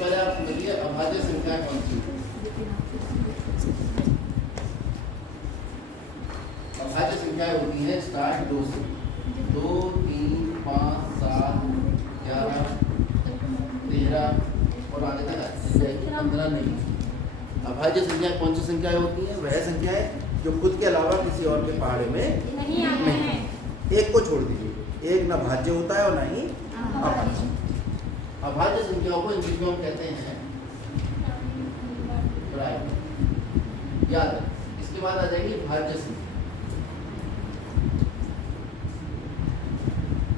पहले आप समझिए अभाज्य संख्याएं कौन सी। अभाज्य संख्याएं होती हैं स्टार्ट 2 से, 2, 3, 5, 7, 11, 13 और आगे तक 15 नहीं। अभाज्य संख्या कौन सी संख्याएं होती हैं? वह संख्याएं जो खुद के अलावा किसी और के पहाड़े में नहीं आते हैं। एक को छोड़ दीजिए, एक ना भाज्य होता है और ना ही अभाज्य। अभाज्य संख्याओं को इंग्लिश में हम कहते हैं प्राइम। याद है। इसके बाद आ जाएगी भाज्य संख्या।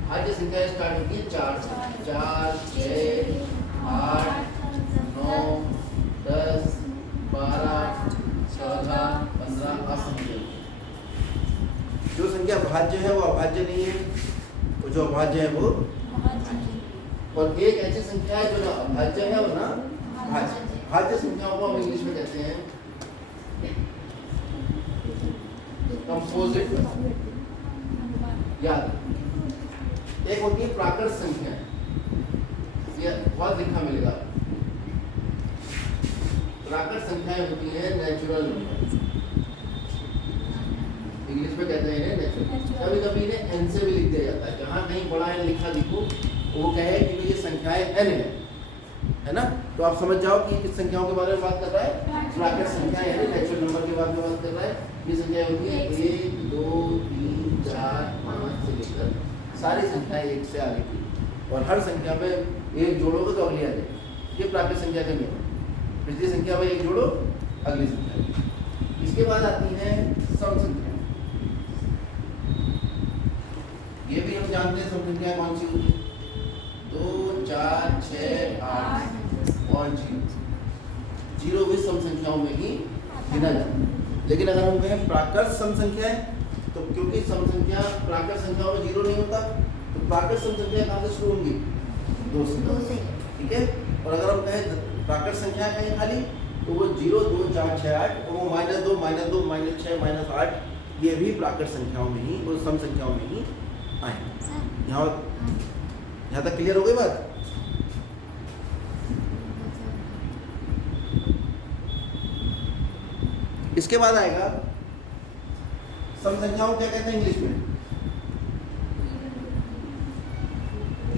भाज्य संख्या स्टार्ट होती है 4 से, 4, 6, 8, 9, 10, 12, 14, 15 असंख्य। जो संख्या भाज्य है वो अभाज्य नहीं है, और जो अभाज्य है वो, और एक ऐसी संख्या है जो ना अभाज्य है और ना भाज्य। भाज्य संख्याओं को हम इंग्लिश में कहते हैं कंपोजिट। याद, एक होती है प्राकृत संख्या, ये बहुत लिखा मिलेगा। प्राकृत संख्याएं होती है नेचुरल नंबर, इंग्लिश में कहते हैं नेचुरल। कभी कभी इन्हें एन से भी लिख दिया जाता है, जहाँ कहीं बड़ा एन लिखा दिखो वो कहे कि ये संख्याएं एन है ना, तो आप समझ जाओ कि किस संख्याओं के बारे में बात कर रहा है। प्राकृत संख्याएं यानी नेचुरल नंबर के बारे में बात कर रहा है। ये संख्याएं होती है 1, 2, 3, 4, 5 से लेकर सारी संख्याएं 1 से आगे की, और हर संख्या में एक जोड़ोगे तो अगली आ जाएगी। ये प्राकृत संख्या का नियम। पिछली संख्या में एक जोड़ो, अगली संख्या। इसके बाद आती है सम संख्या। ये भी हम जानते हैं सम संख्या कौन सी होती है। 2, 4, 6, 8 और 0 भी सम संख्याओं में ही गिना जाता है। लेकिन अगर हम कहें प्राकृत सम संख्या है, तो क्योंकि सम संख्या प्राकृत संख्याओं में 0 नहीं होता, तो प्राकृत सम संख्या कहाँ से शुरू होंगी? 2 से। ठीक है। और अगर हम कहें प्राकृत संख्या कहें खाली, तो वो 0, 2, 4, 6, 8 और वो -2, -2, -6, -8 ये भी प्राकृत संख्याओं में ही और सम संख्याओं में ही आए। यहाँ तक क्लियर हो गई बात? इसके बाद आएगा सम संख्याओं क्या कहते हैं इंग्लिश में?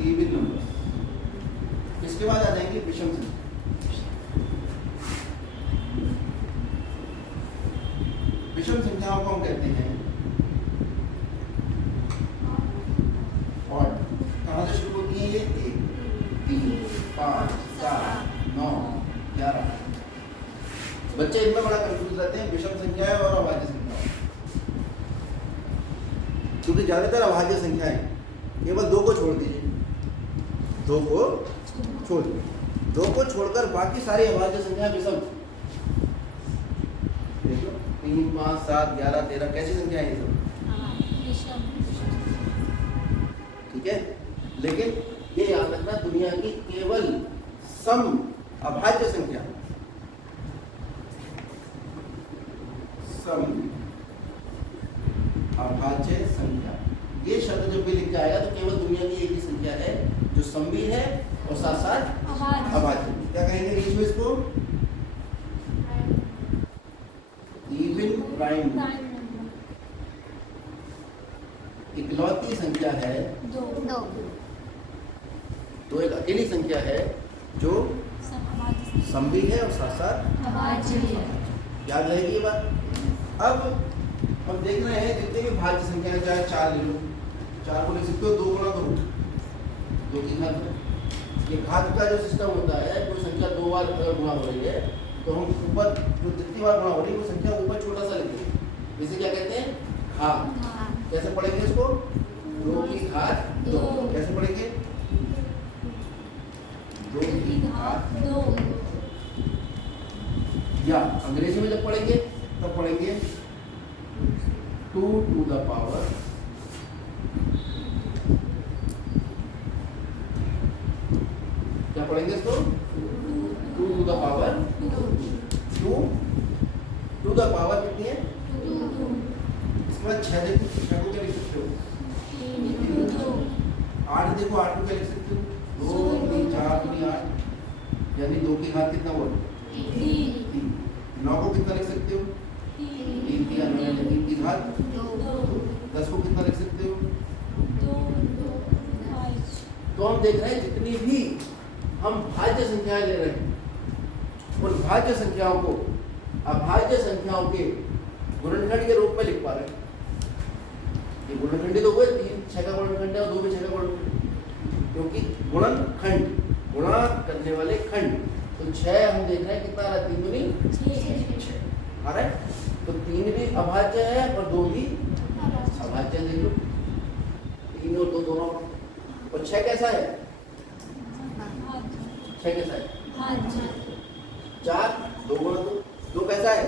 Even number. इसके बाद आ जाएंगे विषम संख्या। विषम संख्याओं को हम कहते हैं ऑड। कहाँ से शुरू होती है ये? 1, 3, 5, 7, 9, 11। बच्चे इनमें बड़ा कंफ्यूज रहते हैं विषम संख्याएं और अभाज्य संख्याएं, क्योंकि ज्यादातर अभाज्य संख्याएं केवल 2 को छोड़ दीजिए, 2 को छोड़ दीजिए, 2 को छोड़कर बाकी सारी अभाज्य संख्याएं विषम। देखो 3, 5, 7, 11, 13 कैसी संख्याएं ये सब? ठीक है। लेकिन ये याद रखना, दुनिया की केवल सम अभाज्य संख्या, सम अभाज्य संख्या, ये शब्द जब भी लिख के आएगा तो केवल दुनिया की एक ही संख्या है जो सम भी है और साथ साथ अभाज्य। क्या कहेंगे इंग्लिश में इसको? Even prime. इकलौती संख्या है 2। तो एक अकेली संख्या है जो सम भी है और साथ साथ अभाज्य है। याद रहेगी ये बात। अब हम देख रहे हैं जितने भी भाज्य संख्या है, चाहे 4 ले लो, 4 को लिख सकते हो 2 गुणा 2, 2 की घात। ये घात का जो सिस्टम होता है, कोई संख्या 2 बार अगर गुणा हो रही है तो हम ऊपर जो जितनी बार गुणा हो रही है वो संख्या ऊपर छोटा सा लिखेंगे। इसे क्या कहते हैं? घात। कैसे पढ़ेंगे इसको? 2 की घात 2। कैसे पढ़ेंगे? 2 की घात 2। या अंग्रेजी में जब पढ़ेंगे तब पढ़ेंगे 2 to the power क्या पढ़ेंगे इसको? 2 to the power 2 to the power कितनी है? 2। इसके बाद 6 देखो, 6 को क्या लिख सकते हो? 8 देखो, 8 को क्या लिख सकते हो? 2, 3, 4, 8। यानी 2 की घात कितना हुआ? 3। 9 को कितना लिख सकते हो? 3 की 3 की घात 10 को कितना लिख सकते हो? तो हम देख रहे हैं जितनी भी हम भाज्य संख्याएं ले रहे हैं उन भाज्य संख्याओं को अभाज्य संख्याओं के गुणनखंड के रूप में लिख पा रहे हैं। ये गुणनखंड तो हुए 3 6 का गुणनखंड है और 2 में 6 का गुणनखंड, क्योंकि गुणनखंड गुणा करने वाले खंड। तो 6 हम देख रहे हैं कितना आ रहा है? 3 दूनी 6 आ रहा है। तो 3 भी अभाज्य है और 2 भी अभाज्य। देख लो 3 और 2 दोनों। और 6 कैसा है? 6 कैसा है? 4 2 गुणा 2 कैसा है?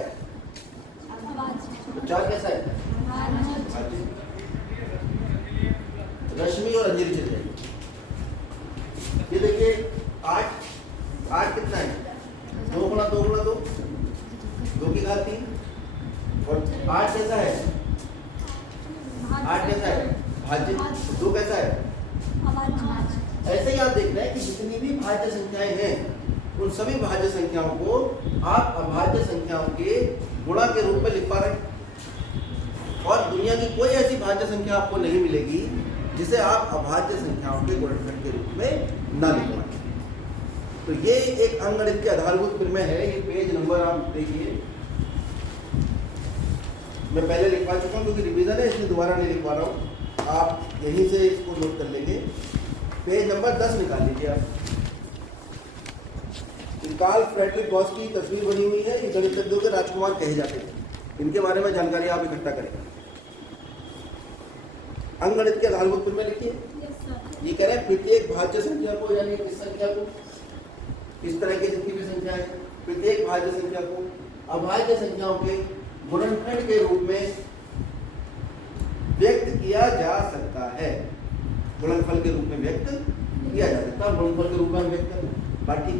4 कैसा है? रश्मि और अंजलि चल जाएगी। ये देखिए 8 कितना है? 2 गुणा 2 गुणा 2 2 की घात 3। और 8 कैसा है? 8 कैसा है? भाज्य। 2 कैसा है? ऐसे ही आप देख रहे हैं कि जितनी भी भाज्य संख्याएं हैं उन सभी भाज्य संख्याओं को आप अभाज्य संख्याओं के गुणा के रूप में लिख पा रहे हैं। और दुनिया की कोई ऐसी भाज्य संख्या आपको नहीं मिलेगी जिसे आप अभाज्य संख्याओं के गुणनखंड के रूप में ना लिख पाए। तो ये एक अंकगणित के आधारभूत प्रमेय है। ये पेज नंबर आप देखिए, मैं पहले लिखवा चुका हूँ क्योंकि रिवीजन है इसलिए दोबारा नहीं लिखवा रहा हूँ। आप यहीं से इसको नोट कर लेंगे। पेज नंबर 10 निकाल लीजिए आप। कार्ल फ्रेडरिक गॉस की तस्वीर बनी हुई है। ये गणितज्ञों के राजकुमार कहे जाते थे। इनके बारे में जानकारी आप इकट्ठा करेंगे। अंकगणित के आधारभूत प्रमेय लिखिए। ये कह रहे हैं प्रत्येक भाज्य संख्या को, यानी इस संख्या को, इस तरह की जितनी भी संख्या है, प्रत्येक भाज्य संख्या को अभाज्य संख्याओं के गुणनखंड के रूप में व्यक्त किया जा सकता है। गुणनफल के रूप में व्यक्त किया जा सकता है। गुणनफल के रूप में व्यक्त करना बाकी।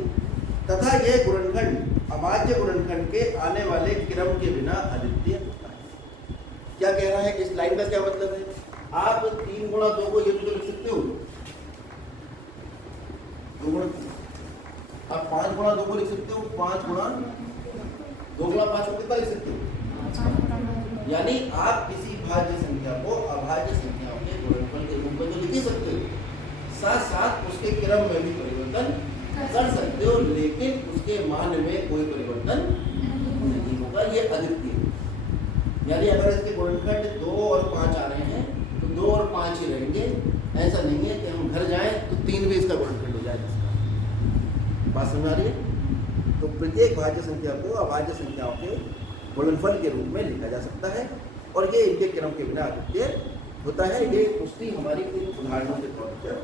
तथा यह गुणनखंड अभाज्य गुणनखंड के आने वाले क्रम के बिना अद्वितीय होता है। क्या कह रहा है? इस लाइन का क्या मतलब है? आप 3 गुणा 2 को ये तो लिख सकते हो 2 गुणा। आप 5 गुणा 2 को लिख सकते हो 5 गुणा 2 गुणा 5 को कितना लिख सकते हो? यानी आप किसी भाज्य संख्या को अभाज्य संख्याओं के गुणनफल के रूप में तो लिख ही सकते हो, साथ साथ उसके क्रम में भी परिवर्तन कर सकते हो, लेकिन उसके मान में कोई परिवर्तन नहीं होगा। ये अद्वितीय। यानी अगर इसके गुणनखंड 2 और 5 आ रहे हैं तो 2 और 5 ही रहेंगे। ऐसा नहीं है कि हम घर जाएं तो 3 भी इसका गुणनखंड हो जाएगा। बात समझ आ रही है? तो प्रत्येक भाज्य संख्या को अभाज्य संख्याओं के गुणनफल के रूप में लिखा जा सकता है और ये इनके क्रम के बिना अद्वितीय होता है। ये पुष्टि हमारी कुछ उदाहरणों के तौर पर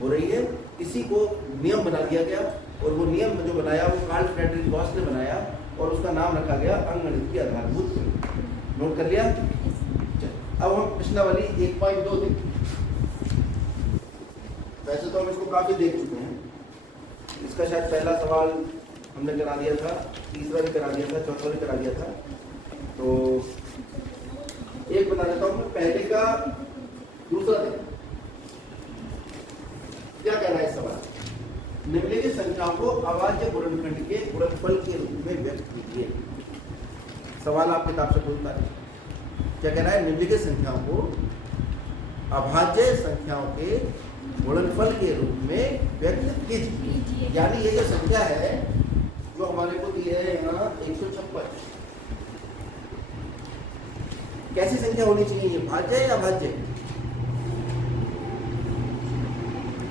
हो रही है। इसी को नियम बना दिया गया और वो नियम जो बनाया वो कार्ल फ्रेडरिक गॉस ने बनाया और उसका नाम रखा गया अंकगणित की आधारभूत प्रमेय। नोट कर लिया? अब हम प्रश्नावली 1.2 देखें। वैसे तो हम इसको काफी देख चुके हैं। इसका शायद पहला सवाल हमने करा दिया था, तीसरा भी करा दिया था, चौथा भी करा दिया था। तो एक बता देता हूँ, पहले का दूसरा देखें। क्या कह रहा है सवाल? निम्नलिखित संख्याओं को अभाज्य गुणनखंड के गुणनफल के रूप में व्यक्त कीजिए। सवाल आप किताब से खोलता है। क्या कह रहा है? निम्नलिखित संख्याओं को अभाज्य संख्याओं के गुणनफल के रूप में व्यक्त कीजिए। यानी ये जो संख्या है जो हमारे को दी है यहाँ 156, कैसी संख्या होनी चाहिए? ये भाज्य या अभाज्य?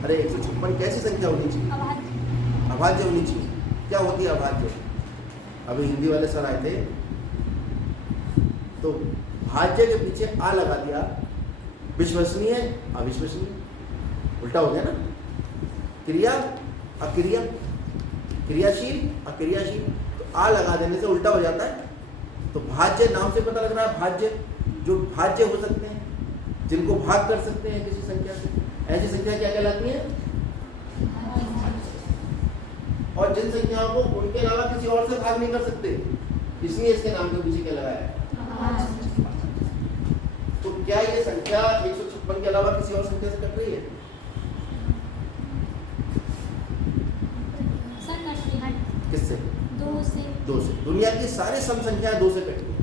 अरे 156 कैसी संख्या होनी चाहिए? अभाज्य होनी चाहिए। क्या होती है अभाज्य? अभी हिंदी वाले सर आए थे तो भाज्य के पीछे आ लगा दिया, विश्वसनीय अविश्वसनीय, उल्टा हो गया ना। क्रिया अक्रिया, क्रियाशील अक्रियाशील, तो आ लगा देने से उल्टा हो जाता है। तो भाज्य नाम से पता लग रहा है, भाज्य जो भाज्य हो सकते हैं, जिनको भाग कर सकते हैं किसी संख्या से, ऐसी संख्या क्या कहलाती है? और जिन संख्याओं को उनके अलावा किसी और से भाग नहीं कर सकते, इसलिए इसके नाम के पीछे क्या लगाया है? तो क्या ये संख्या 156 के अलावा किसी और संख्या से कट रही है? 2 से। दुनिया की सारी सम संख्याएं 2 से कटी हैं।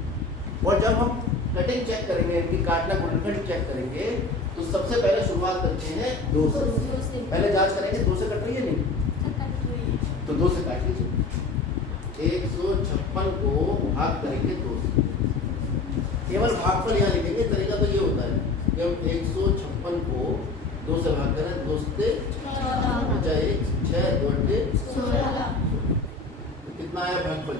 और जब हम कटिंग चेक करेंगे, इनकी काटना गुणनखंड चेक करेंगे, तो सबसे पहले शुरुआत करते हैं 2 से। पहले जांच करेंगे 2 से कट रही है नहीं, तो 2 से काट लीजिए। 156 को भाग करेंगे 2 से। केवल भागफल यहाँ लिखेंगे, तरीका तो ये होता है कि हम 156 को 2 से भाग करें, 2 से 14, 6 2 16, कितना आया भागफल।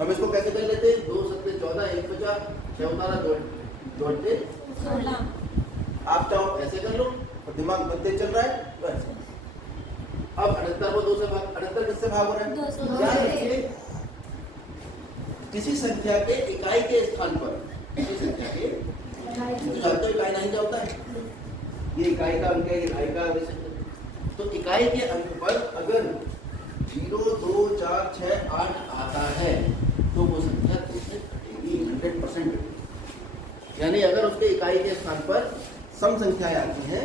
हम इसको कैसे कर लेते हैं, 2 7 14, 1 50, 6 18 2 16। आप चाहो ऐसे कर लो और दिमाग बहुत तेज चल रहा है तो ऐसे। अब 78 को 2 से भाग, 78 किससे भाग हो रहा है, याद रखिए किसी संख्या के इकाई के स्थान पर, किसी संख्या के जानते इकाई नहीं क्या होता है, ये इकाई का अंक है, इकाई का, तो इकाई के अंक पर अगर 0 2 4 6 8 आता है तो वो संख्या 2 से कटेगी 100%। यानी अगर उसके इकाई के स्थान पर सम संख्याएं आती हैं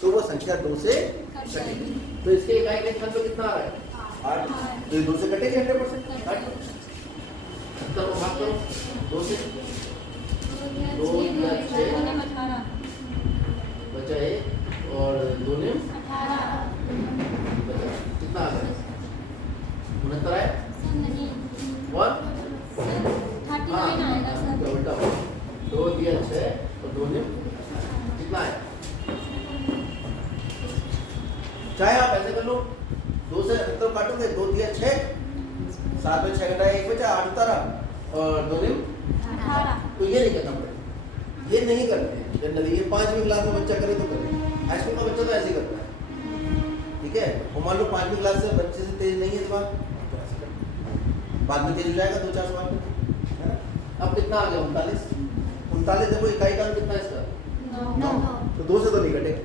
तो वो संख्या 2 से कटेगी। तो इसके इकाई के स्थान पर कितना आ रहा है 8, तो ये 2 से कटेगी 100%। 8 70 को भाग करो 2 से, 2 या 6 बचा 1 और 2 ने 18 कितना आ गया 69 आया और 2 दिया 6 और 2 ने कितना आया। चाहे आप ऐसे कर लो 2 से 78 काटोगे, 2 दिया 6, 7 में 6 घटाया 1 बचा 8 उतारा और 2 ने 18। तो ये नहीं करना पड़ेगा, ये नहीं करते हैं जनरली। ये 5वीं क्लास में बच्चा करे तो करे, हाई स्कूल का बच्चा तो ऐसे ही करता है, ठीक है। और मान लो 5वीं क्लास से बच्चे से तेज नहीं है दिमाग तो ऐसे करते, बाद में तेज हो जाएगा 2-4 सवाल में। अब कितना आ गया 39। देखो इकाई का कितना है इसका 9, तो 2 से तो नहीं कटेगा,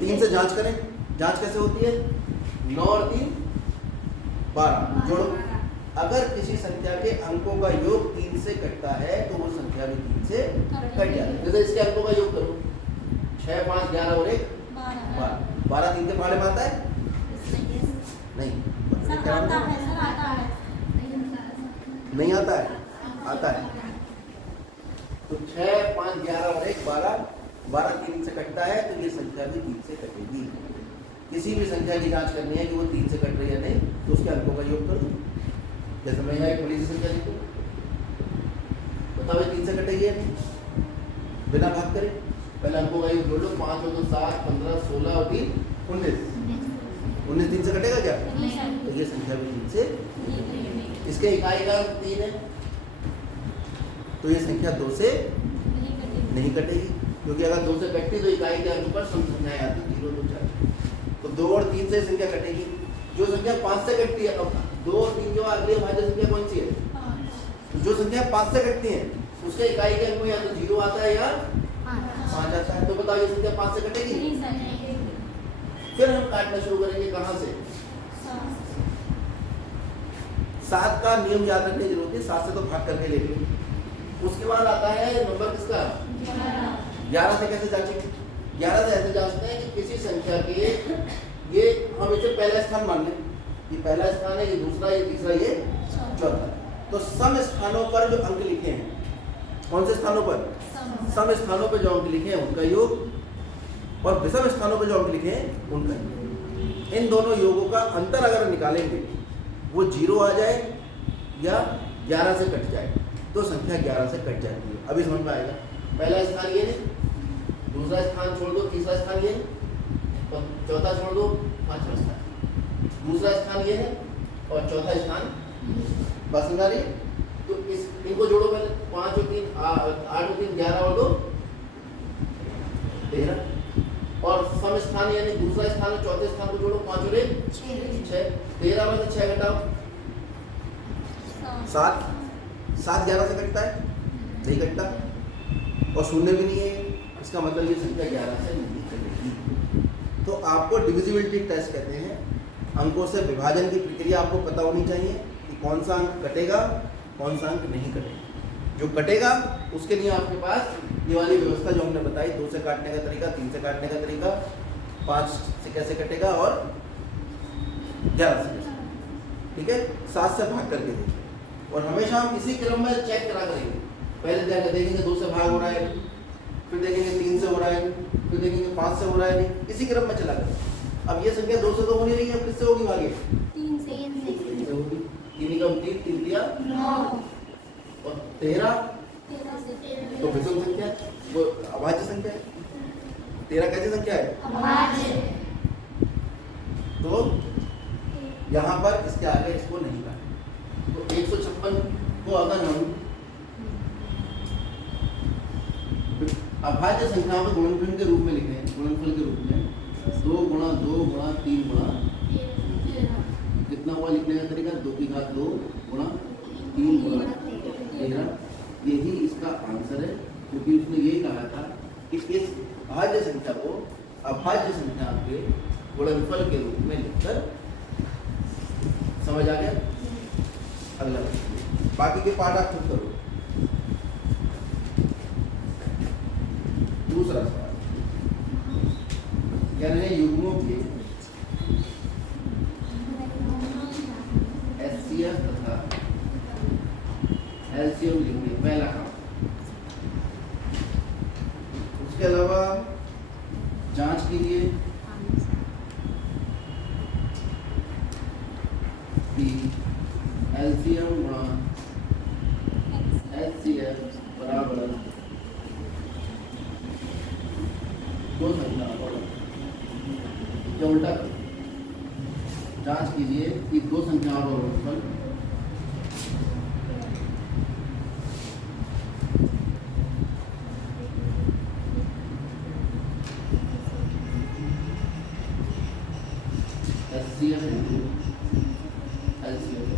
3 से जांच करें। जांच कैसे होती है, 9 और 3 12 जोड़ो। अगर किसी संख्या के अंकों का योग 3 से कटता है तो वो संख्या भी 3 से कट जाती है। जैसे इसके अंकों का योग करो, 6 5 11 और 1 12, 12 3 के पहाड़े में आता है नहीं, नहीं आता है, आता है। तो 6 5 11 और 1 12, 12 3 से कटता है तो ये संख्या भी 3 से कटेगी। किसी भी संख्या की जांच करनी है कि वो 3 से कट रही है नहीं, तो उसके अंकों का योग कर दो। जैसे मैं यहाँ एक बड़ी सी संख्या लिखूँ, बताओ 3 से कटेगी या नहीं, बिना भाग करे। पहले अंकों का योग जोड़ लो, 5 और 2 7 15 16 और 3 19, 19 3 से कटेगा क्या, तो ये संख्या भी 3 से, इसके इकाई का 3 है तो ये संख्या 2 से नहीं कटेगी, क्योंकि अगर 2 से कटती तो इकाई के अंक पर सम संख्याएं आती 0 2 4, तो 2 और 3 से संख्या कटेगी। जो संख्या 5 से कटती है, अब 2 और 3 जो अगली भाज्य संख्या कौन सी है, तो जो संख्या 5 से कटती है उसके इकाई के अंक में या तो 0 आता है या 5 आता है। तो बताओ ये संख्या 5 से कटेगी। फिर हम काटना शुरू करेंगे कहाँ से, 7 का नियम याद रखने की जरूरत है, 7 से तो भाग करके ले लो। उसके बाद आता है नंबर किसका, 11 से कैसे जांचेंगे। 11 से ऐसे जांचते हैं कि किसी संख्या के, ये हम इसे पहला स्थान मान लें, ये पहला स्थान है, ये दूसरा, ये तीसरा, ये चौथा। तो सम स्थानों पर जो अंक लिखे हैं, कौन से स्थानों पर, सम स्थानों पर जो अंक लिखे हैं उनका योग, और विषम स्थानों पर जो अंक लिखे हैं उनका योग। इन दोनों योगों का अंतर अगर निकालेंगे वो 0 आ जाए या 11 से कट जाए तो संख्या 11 से कट जाती है। अभी समझ में आएगा। पहला स्थान ये है, दूसरा स्थान छोड़ दो, तीसरा स्थान ये है, और चौथा छोड़ दो, पांचवा स्थान। दूसरा स्थान ये है और चौथा स्थान बस समझा रही। तो इनको जोड़ो पहले, 5 और 3 8 और 3 11 और 2 13, और सम स्थान यानी दूसरा स्थान और चौथे स्थान को जोड़ो, 5 और 1 6, 13 में से 6 घटाओ 7, 7 11 से कटता है नहीं कटता, और शून्य भी नहीं है, इसका मतलब ये संख्या 11 से नहीं कटेगी। तो आपको डिविजिबिलिटी टेस्ट कहते हैं, अंकों से विभाजन की प्रक्रिया आपको पता होनी चाहिए कि कौन सा अंक कटेगा कौन सा अंक नहीं कटेगा। जो कटेगा उसके लिए आपके पास ये वाली व्यवस्था जो हमने बताई, 2 से काटने का तरीका, 3 से काटने का तरीका, 5 से कैसे कटेगा और 11 से कैसे। ठीक है, 7 से भाग करके देखिए और हमेशा हम इसी क्रम में चेक करा करेंगे। पहले देखेंगे 2 से भाग हो रहा है, फिर देखेंगे 3 से हो रहा है, फिर देखेंगे 5 से हो रहा है, नहीं इसी क्रम में चला करें। अब ये संख्या 2 से तो हो नहीं रही है, किससे होगी आगे? 3 से होगी। 3 कम 3, 3 दिया 9 और 13 तो विषम संख्या है, वो अभाज्य संख्या है। 13 कैसी संख्या है? अभाज्य। तो यहाँ पर इसके आगे इसको नहीं काटें। तो 156 को अगर हम अभाज्य संख्याओं के गुणनफल के रूप में लिखें, गुणनफल के रूप में 2 गुणा 2 गुणा 3 गुणा कितना हुआ लिखने का तरीका? 2 की घात 2 गुणा 3 गुणा 13। यही इसका आंसर है, क्योंकि उसने यही कहा था कि इस भाज्य संख्या को अभाज्य संख्या के गुणनफल के रूप में लिखकर। समझ आ गया? अगला बाकी के पाठ आप खुद करो। दूसरा सवाल कह रहे हैं युग्मों के HCF तथा LCM लिखने, पहला काम। उसके अलावा जांच कीजिए कि LCM गुणा HCF बराबर 2 संख्या क्या उल्टा करो। जांच कीजिए कि 2 संख्याओं का गुणनफल HCF into LCM,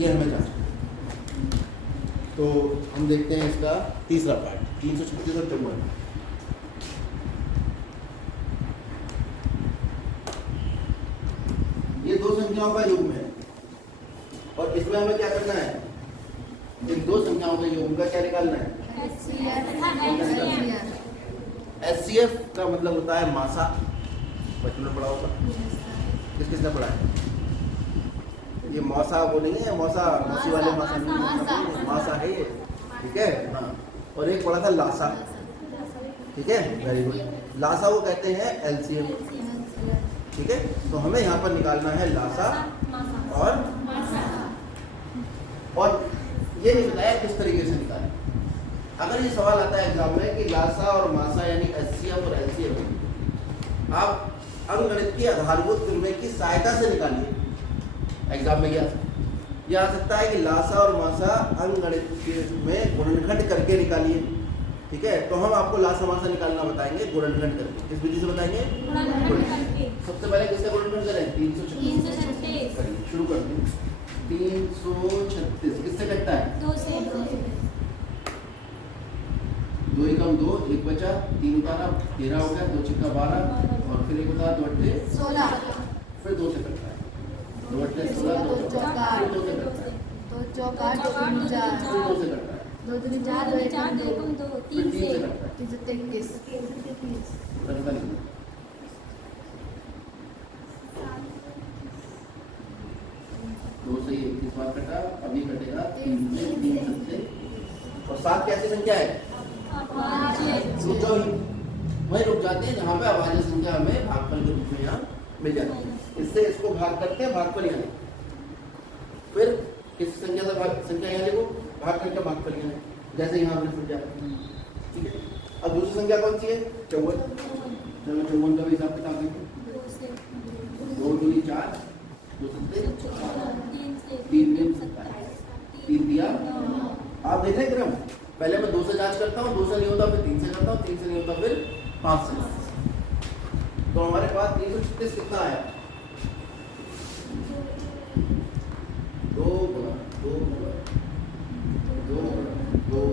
ये हमें जांच। तो हम देखते हैं इसका तीसरा पार्ट 336 और 54। ये 2 संख्याओं का युग्म है और इसमें हमें क्या करना है? इन 2 संख्याओं के युग्म का क्या निकालना है? HCF का मतलब होता है मासा। बचपन में पढ़ा होगा, किसने पढ़ा है? ये मौसा वो नहीं है, मौसा मौसी वाले मासा नहीं, मासा है ये, ठीक है। हाँ, और एक पढ़ा था लासा, ठीक है, वेरी गुड। लासा वो कहते हैं LCM, ठीक है। तो हमें यहाँ पर निकालना है लासा और ये नहीं बताया किस तरीके से निकालें। अगर ये सवाल आता है एग्जाम में कि लासा और मासा यानी HCF और LCM आप अंकगणित की आधारभूत क्रम की सहायता से निकालिए। एग्जाम में यह आ सकता है कि लासा और मासा अंकगणित में गुणनखंड करके निकालिए, ठीक है। तो हम आपको लासा मासा निकालना बताएंगे गुणनखंड करके। किस विधि से बताएंगे? सबसे पहले किसका गुणनखंड करें? 336। शुरू कर दें। 336 किससे कटता है? 2 से। 2 एकम 2, 1 बचा, 3 उतारा, 13 हो गया, 2 छिक्का 12 और फिर 1 उतारा, 2 अट्ठे 16, फिर 2 से कटता है। 2 अट्ठे 16, 2 चौका, फिर 2 से कटता है, 2 चौका 2 3 4, फिर 2 से कटता है, 2 3 4 2 1 2 3 फिर 3 से से कटता है। 3 से 33। रखता नहीं। 2 से 21 बार कटा, अभी कटेगा 3 से 3 से। और 7 कैसी संख्या है? रुक जाओ, वहीं रुक जाते हैं जहाँ पे अभाज्य संख्या हमें भागफल के रूप में यहाँ मिल जाती है। इससे इसको भाग करते हैं, भागफल यहाँ लिखो। फिर किस संख्या से संख्या यहाँ लिखो, भाग करके भागफल यहाँ लिखो। जैसे यहाँ हमने समझा, ठीक है। अब दूसरी संख्या कौन सी है? 54। चलो 54 का भी हिसाब किताब देखो। 2 दूनी 4, 2 सत्ते 3 दिन 3 दिया। आप देख रहे क्रम, पहले मैं 2 से जांच करता हूँ, 2 से नहीं होता फिर 3 से करता हूँ, 3 से नहीं होता फिर 5 से। तो हमारे पास 336 कितना आया? 2 गुणा 2 गुणा 2 गुणा